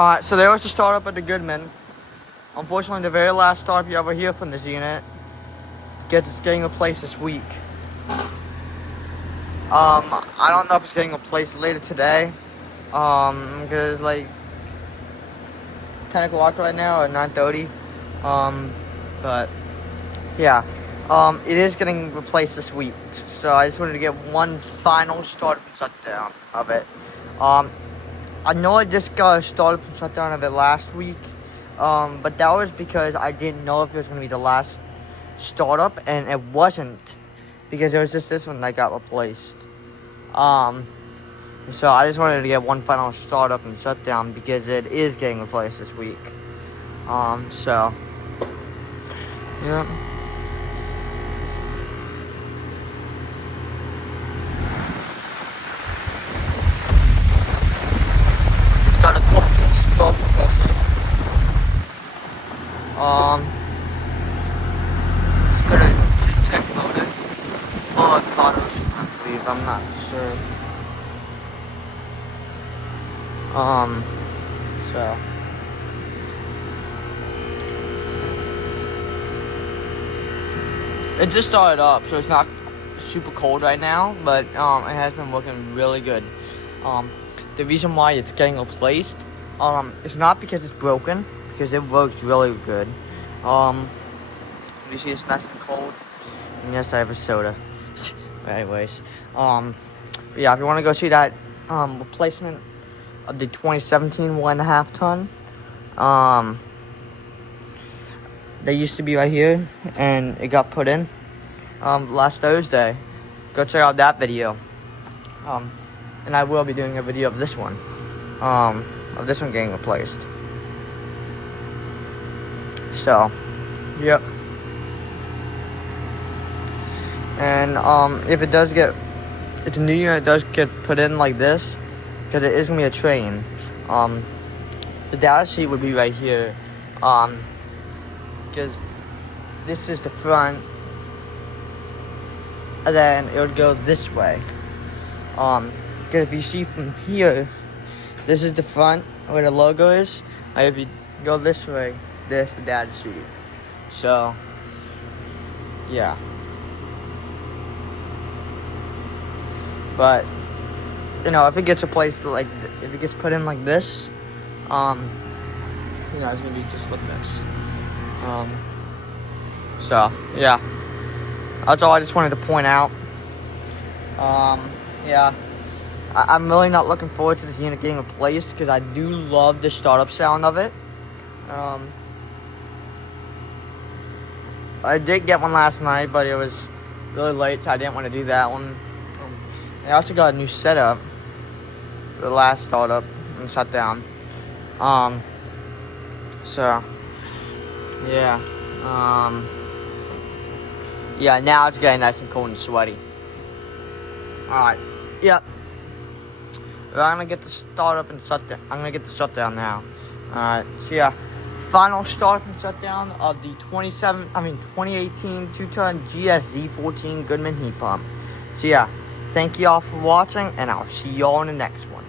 Alright, so there was the startup at the Goodman. Unfortunately, the very last startup you ever hear from this unit it's getting replaced this week. I don't know if it's getting replaced later today. Because it's like 10 o'clock right now at 9:30. But yeah, it is getting replaced this week. So I just wanted to get one final startup and shutdown of it. I know I just got a startup and shutdown of it last week, but that was because I didn't know if it was going to be the last startup, and it wasn't, because it was just this one that got replaced. So I just wanted to get one final startup and shutdown because it is getting replaced this week. So yeah. Got a couple compressor. It's got a 210 motor. Or autos, I believe, I'm not sure. So it just started up, so it's not super cold right now, but it has been working really good. The reason why it's getting replaced, it's not because it's broken, because it works really good. You see it's nice and cold, and yes, I have a soda. Anyways, but yeah, if you want to go see that replacement of the 2017 1.5 ton, they used to be right here, and it got put in last Thursday. Go check out that video. And I will be doing a video of this one getting replaced. So, yep. And if the new unit does get put in like this, because it is gonna be a train, the data sheet would be right here, because this is the front, and then it would go this way. Because if you see from here, this is the front where the logo is. If you go this way, there's the data sheet. So, yeah. But, you know, if it gets replaced like, if it gets put in like this, you know, it's gonna be just like this. So, yeah. That's all I just wanted to point out. Yeah. I'm really not looking forward to this unit getting replaced because I do love the startup sound of it. I did get one last night, but it was really late, so I didn't want to do that one. I also got a new setup for the last startup and shutdown. So, yeah. Yeah, now it's getting nice and cold and sweaty. Alright, yep. I'm gonna get the startup and shutdown. I'm gonna get the shutdown now. Alright, so yeah. Final startup and shutdown of the 2018 2-ton GSZ14 Goodman heat pump. So yeah, thank you all for watching, and I'll see you all in the next one.